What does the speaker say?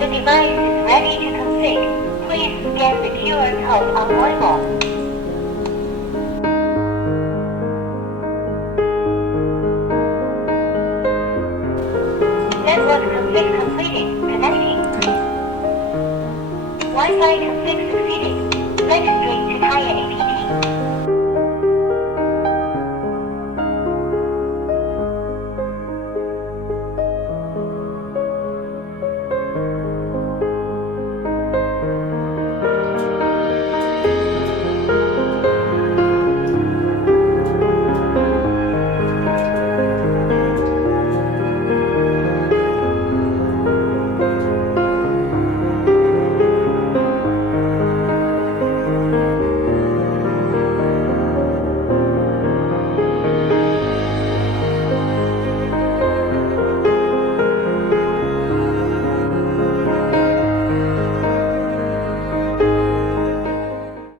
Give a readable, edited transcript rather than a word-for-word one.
The device is ready to config. Please scan the QR code on mobile. Network config completed. Connecting. Wi-Fi config succeeding.